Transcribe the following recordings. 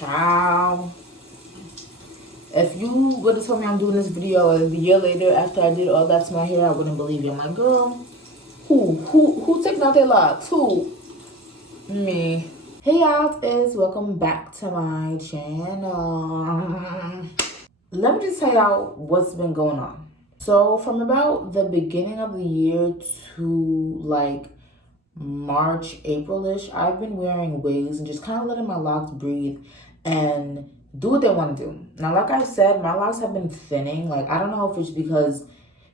Ciao. If you would have told me I'm doing this video a year later after I did all that to my hair, I wouldn't believe you. I'm like, girl, who taking out their locks? Who? Me. Hey y'all, it's welcome back to my channel. Let me just tell y'all what's been going on. So from about the beginning of the year to like March, April-ish, I've been wearing wigs and just kind of letting my locks breathe and do what they want to do. Now, like I said, my locks have been thinning. Like, I don't know if it's because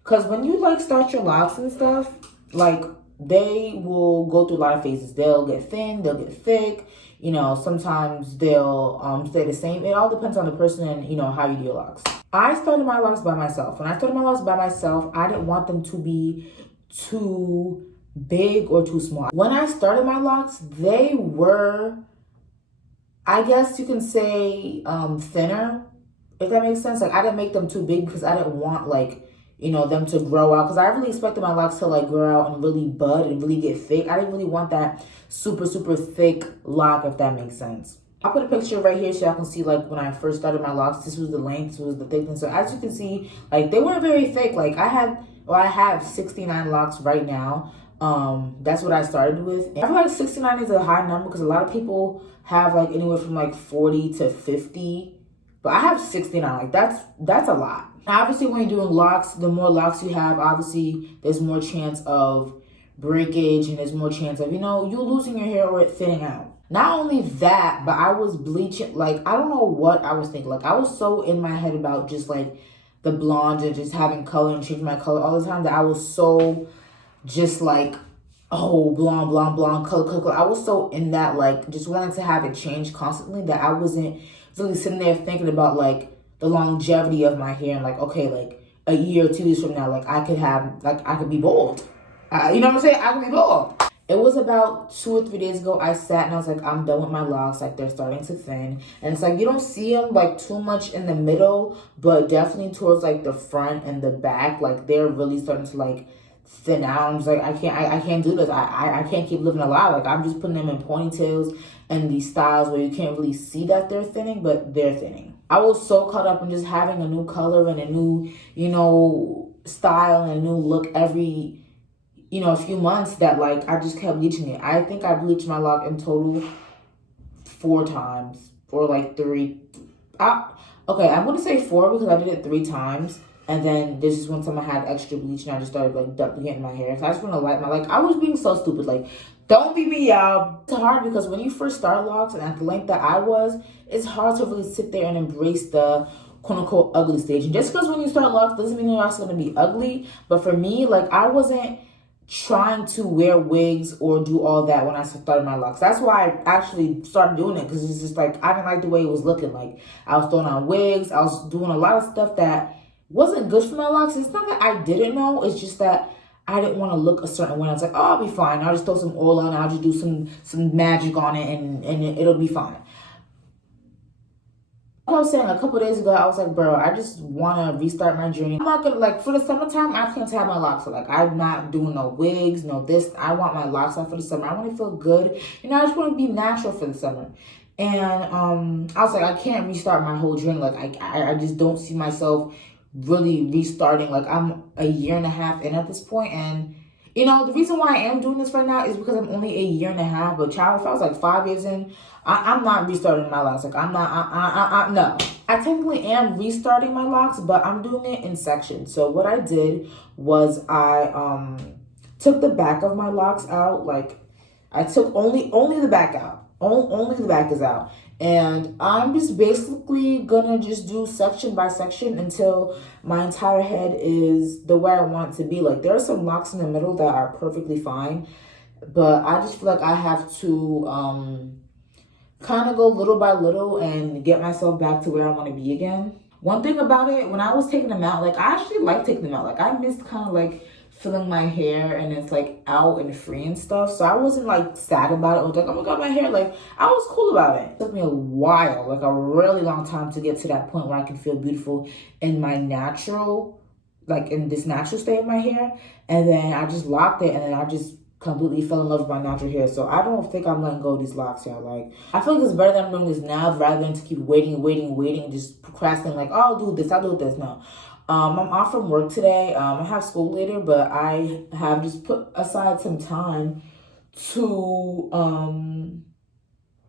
when you like start your locks and stuff, like they will go through a lot of phases. They'll get thin, they'll get thick. You know, sometimes they'll stay the same. It all depends on the person and, you know, how you do your locks. I started my locks by myself. When I started my locks by myself, I didn't want them to be too big or too small. When I started my locks, they were, I guess you can say, thinner, if that makes sense. Like, I didn't make them too big because I didn't want, like, you know, them to grow out, because I really expected my locks to like grow out and really bud and really get thick. I didn't really want that super thick lock, if that makes sense. I'll put a picture right here so y'all can see like when I first started my locks. This was the length, this was the thickness. So as you can see, like they weren't very thick. Like I have 69 locks right now. That's what I started with. And I feel like 69 is a high number because a lot of people have like anywhere from like 40 to 50. But I have 69. Like that's a lot. Obviously, when you're doing locks, the more locks you have, obviously, there's more chance of breakage and there's more chance of, you know, you losing your hair or it thinning out. Not only that, but I was bleaching. Like, I don't know what I was thinking. Like, I was so in my head about just, like, the blonde and just having color and changing my color all the time that I was so just, like, oh, blonde, color. I was so in that, like, just wanting to have it change constantly that I wasn't really sitting there thinking about, like, the longevity of my hair and like, okay, like a year or 2 years from now, like I could be bald. You know what I'm saying? I could be bald. It was about 2 or 3 days ago, I sat and I was like, I'm done with my locks. Like they're starting to thin. And it's like, you don't see them like too much in the middle, but definitely towards like the front and the back, like they're really starting to like thin out. I'm just like, I can't do this. I can't keep living a lie. Like I'm just putting them in ponytails and these styles where you can't really see that they're thinning, but they're thinning. I was so caught up in just having a new color and a new, you know, style and a new look every, you know, a few months that like I just kept bleaching it. I think I bleached my lock in total 4 times or like 3. Okay, I'm gonna say 4 because I did it 3 times. And then this is one time I had extra bleach and I just started like duplicating my hair. So I just want to light my, like I was being so stupid. Like, don't be me, y'all. It's hard because when you first start locks and at the length that I was, it's hard to really sit there and embrace the quote unquote ugly stage. And just because when you start locks doesn't mean you're also going to be ugly. But for me, like I wasn't trying to wear wigs or do all that when I started my locks. That's why I actually started doing it, because it's just like I didn't like the way it was looking. Like I was throwing on wigs. I was doing a lot of stuff that wasn't good for my locks. It's not that I didn't know. It's just that I didn't want to look a certain way. I was like, oh, I'll be fine. I'll just throw some oil on it. I'll just do some magic on it and it'll be fine. I was saying a couple days ago, I was like, bro, I just want to restart my journey. I'm not going to, like, for the summertime, I can't have my locks. So, like, I'm not doing no wigs, no this. I want my locks out for the summer. I want to feel good. You know, I just want to be natural for the summer. And I was like, I can't restart my whole journey. Like, I just don't see myself really restarting. Like I'm a year and a half in at this point, and you know the reason why I am doing this right now is because I'm only a year and a half. But child, if I was like 5 years in, I'm not restarting my locks. Like I'm not. No, I technically am restarting my locks, but I'm doing it in sections. So what I did was I took the back of my locks out. Like I took only the back out. Only the back is out. And I'm just basically gonna just do section by section until my entire head is the way I want it to be. Like there are some locks in the middle that are perfectly fine, but I just feel like I have to kind of go little by little and get myself back to where I want to be again. One thing about it, when I was taking them out, like I actually like taking them out. Like I missed kind of like feeling my hair and it's like out and free and stuff. So I wasn't like sad about it. I was like, oh my god, my hair. Like I was cool about it. It took me a while, like a really long time to get to that point where I can feel beautiful in my natural, like in this natural state of my hair. And then I just locked it and then I just completely fell in love with my natural hair. So I don't think I'm letting go of these locks, y'all. Like, I feel like it's better that I'm doing this now rather than to keep waiting, and just procrastinating. Like, oh, I'll do this. No. I'm off from work today. I have school later, but I have just put aside some time to,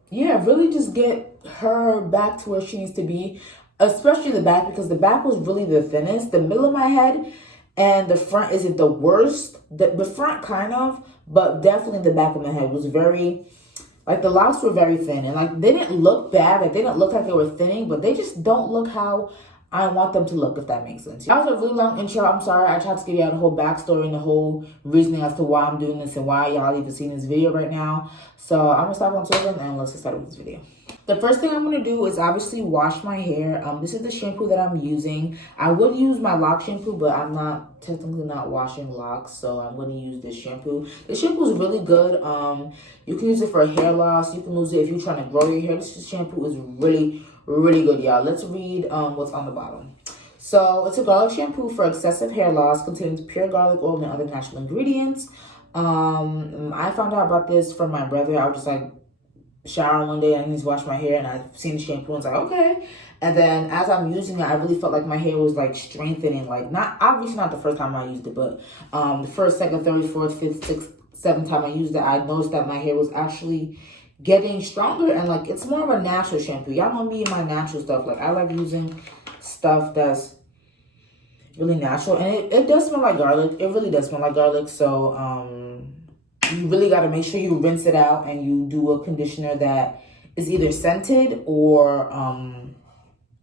yeah, really just get her back to where she needs to be, especially the back, because the back was really the thinnest. The middle of my head and the front isn't the worst. The front kind of, but definitely the back of my head was very, like, the locks were very thin, and like they didn't look bad, like they didn't look like they were thinning, but they just don't look how I want them to look, if that makes sense. That was a really long intro. I'm sorry. I tried to give you out the whole backstory and the whole reasoning as to why I'm doing this and why y'all even seeing this video right now. So I'm gonna stop on talking and let's get started with this video. The first thing I'm gonna do is obviously wash my hair. This is the shampoo that I'm using. I would use my lock shampoo, but I'm not technically not washing locks, so I'm gonna use this shampoo. This shampoo is really good. You can use it for hair loss. You can use it if you're trying to grow your hair. This shampoo is really good, y'all. Let's read what's on the bottom. So it's a garlic shampoo for excessive hair loss, contains pure garlic oil and other natural ingredients. I found out about this from my brother. I was just like showering one day and I need to wash my hair, and I seen the shampoo and was like, okay. And then as I'm using it, I really felt like my hair was like strengthening. Like, not obviously not the first time I used it, but the first, second, third, fourth, fifth, sixth, seventh time I used it, I noticed that my hair was actually getting stronger, and like it's more of a natural shampoo. Y'all know me and my natural stuff. Like, I like using stuff that's really natural, and it does smell like garlic. It really does smell like garlic. So you really got to make sure you rinse it out and you do a conditioner that is either scented or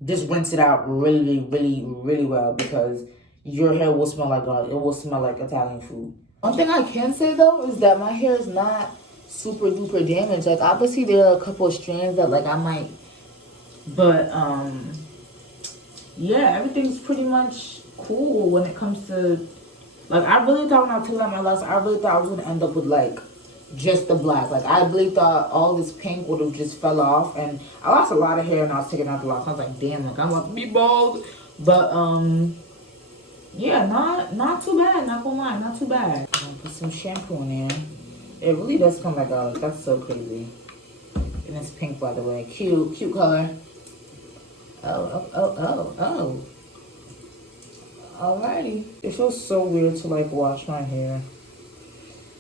just rinse it out really well, because your hair will smell like garlic. It will smell like Italian food. One thing I can say though is that my hair is not super duper damaged. Like, obviously there are a couple of strands that like I might, but yeah, everything's pretty much cool when it comes to, like, I really thought when I took out my locks, I really thought I was gonna end up with like just the black. Like, I really thought all this pink would have just fell off, and I lost a lot of hair and I was taking out the locks. I was like, damn, like I'm about to be bald. But yeah, not too bad, not gonna lie, not too bad. I'm gonna put some shampoo in there. It really does smell like garlic. That's so crazy. And it's pink, by the way. Cute color. Oh. Alrighty. It feels so weird to like wash my hair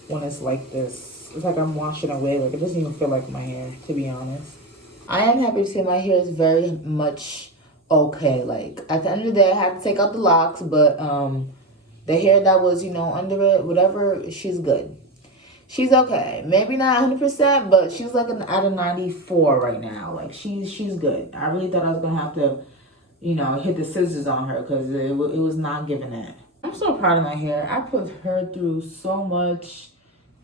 when it's like this. It's like I'm washing away. Like, it doesn't even feel like my hair, to be honest. I am happy to say my hair is very much okay. Like, at the end of the day, I had to take out the locks, but the hair that was, you know, under it, whatever, she's good. She's okay. Maybe not 100%, but she's like at a 94 right now. Like, she's good. I really thought I was gonna have to, you know, hit the scissors on her, because it was not giving that. I'm so proud of my hair. I put her through so much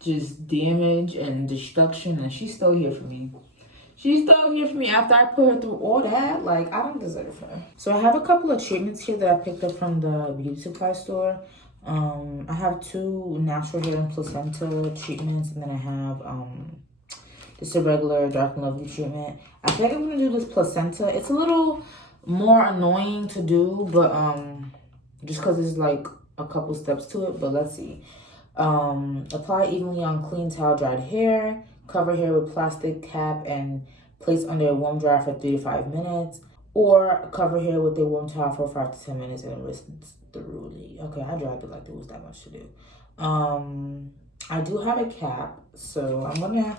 just damage and destruction, and she's still here for me. She's still here for me after I put her through all that. Like, I don't deserve her. So I have a couple of treatments here that I picked up from the beauty supply store. I have 2 natural hair and placenta treatments, and then I have just a regular Dark and Lovely treatment. I think I'm gonna do this placenta. It's a little more annoying to do, but just because there's like a couple steps to it, but let's see. Apply evenly on clean towel dried hair, cover hair with plastic cap and place under a warm dryer for 3 to 5 minutes, or cover hair with a warm towel for 5 to 10 minutes and rinse thoroughly. Okay, I dried it like there was that much to do. I do have a cap, so I'm gonna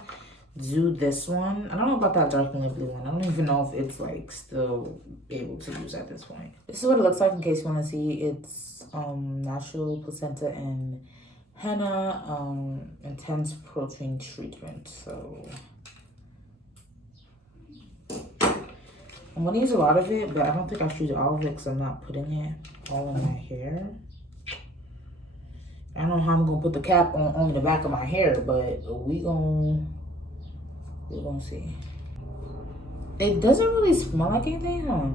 do this one. I don't know about that dark and blue one. I don't even know if it's like still able to use at this point. This is what it looks like in case you want to see. It's natural placenta and henna intense protein treatment. So I'm gonna use a lot of it, but I don't think I should use all of it because I'm not putting it all in my hair. I don't know how I'm gonna put the cap on the back of my hair, but we're gonna see. It doesn't really smell like anything, huh?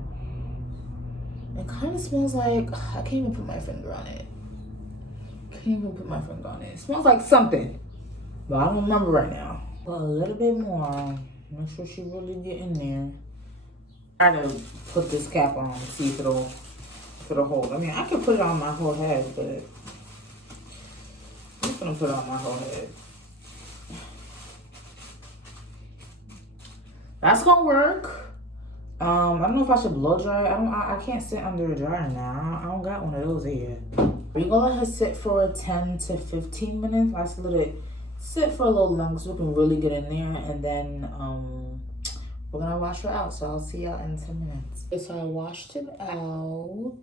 It kind of smells like, I can't even put my finger on it. It smells like something, but I don't remember right now. Well, a little bit more. Make sure she really get in there. Try to put this cap on, see if it'll hold. I mean, I could put it on my whole head, but I'm just gonna put it on my whole head. That's gonna work. I don't know if I should blow dry. I can't sit under a dryer now. I don't got one of those here. We're gonna let her sit for 10 to 15 minutes. I just let it sit for a little longer so we can really get in there, and then we're gonna wash her out. So I'll see y'all in 10 minutes. Okay, so I washed him out.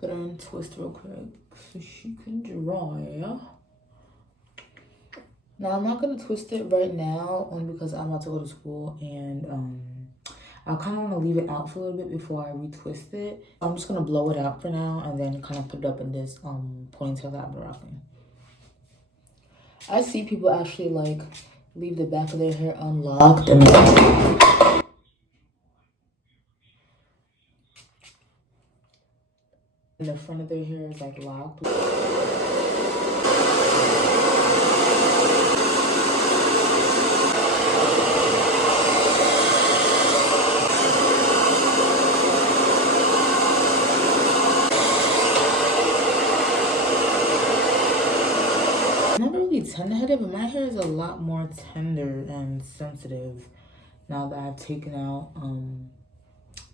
Put her in twist real quick so she can dry. Now I'm not gonna twist it right now only because I'm about to go to school, and I kind of want to leave it out for a little bit before I retwist it. I'm just gonna blow it out for now and then kind of put it up in this ponytail that I've been rocking. I see people actually like leave the back of their hair unlocked and the front of their hair is like locked. I'm not really tender-headed, but my hair is a lot more tender and sensitive now that I've taken out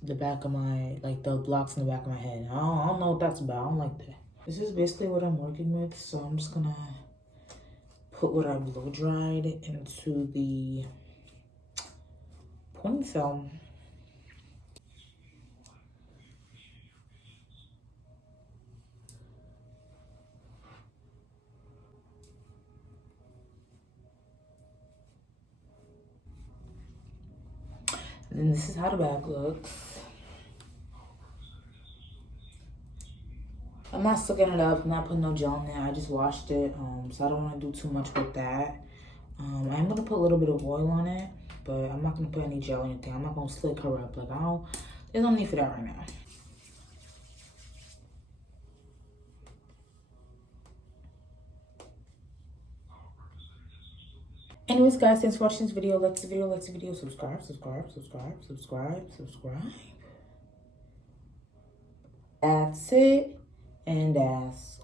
the back of my, like the blocks in the back of my head. I don't know what that's about. I don't like that. This is basically what I'm working with, so I'm just gonna put what I blow dried into the ponytail. And then this is how the back looks. I'm not sucking it up. I'm not putting no gel in there. I just washed it, so I don't want to do too much with that. I'm gonna put a little bit of oil on it, but I'm not gonna put any gel or anything. I'm not gonna slick her up. Like there's no need for that right now. Anyways, guys, thanks for watching this video. Like the video. Subscribe. That's it. And that's